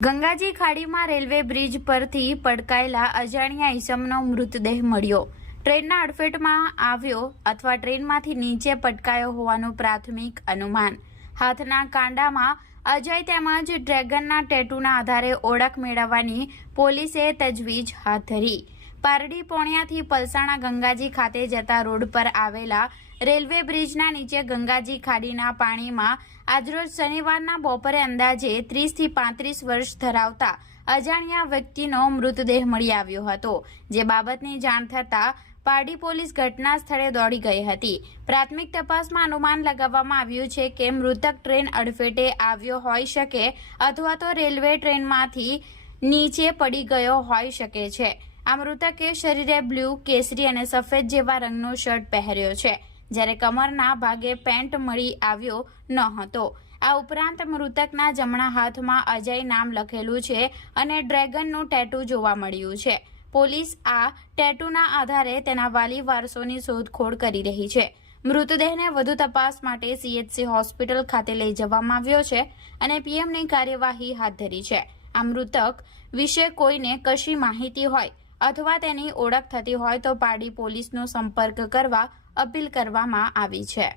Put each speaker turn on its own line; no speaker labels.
ગંગાજી ખાડીમાં railway bridge પરથી પડકાયેલા અજાણ્યા ઈસમનો મૃતદેહ મળ્યો. ટ્રેનના અડફેટમાં આવ્યો અથવા ટ્રેનમાંથી નીચે પટકાયો હોવાનું પ્રાથમિક અનુમાન. હાથના કાંડામાં અજય તેમજ ડ્રેગનના ટેટુના આધારે ઓળખ મેળવવાની પોલીસે તજવીજ હાથ ધરી. પારડી પોણિયાથી પલસાણા ગંગાજી ખાતે જતા રોડ પર આવેલા રેલવે બ્રિજના નીચે ગંગાજી ખાડીના પાણીમાં આજરોજ શનિવારના બપોરે અંદાજે ત્રીસથી પાંત્રીસ વર્ષ ધરાવતા અજાણ્યા વ્યક્તિનો મૃતદેહ મળી આવ્યો હતો, જે બાબતની જાણ થતાં પારડી પોલીસ ઘટના સ્થળે દોડી ગઈ હતી. પ્રાથમિક તપાસમાં અનુમાન લગાવવામાં આવ્યું છે કે મૃતક ટ્રેન અડફેટે આવ્યો હોઈ શકે અથવા તો રેલવે ટ્રેનમાંથી નીચે પડી ગયો હોઈ શકે છે. આ મૃતકે શરીરે બ્લુ, કેસરી અને સફેદ જેવા રંગનો શર્ટ પહેર્યો છે. જ્યારે કમરના ભાગે પેન્ટ મળી આવ્યો ન હતો. આ ઉપરાંત મૃતકના જમણા હાથમાં અજય નામ લખેલું છે અને ડ્રેગનનું ટેટુ જોવા મળ્યું છે. પોલીસ આ ટેટુના આધારે તેના વાલી વારસોની શોધખોળ કરી રહી છે. મૃતદેહને વધુ તપાસ માટે સીએચસી હોસ્પિટલ ખાતે લઈ જવામાં આવ્યો છે અને પીએમની કાર્યવાહી હાથ ધરી છે. આ મૃતક વિશે કોઈને કશી માહિતી હોય અથવા તેની ઓળખ થતી હોય તો પાડી પોલીસનો સંપર્ક કરવા અપીલ કરવામાં આવી છે.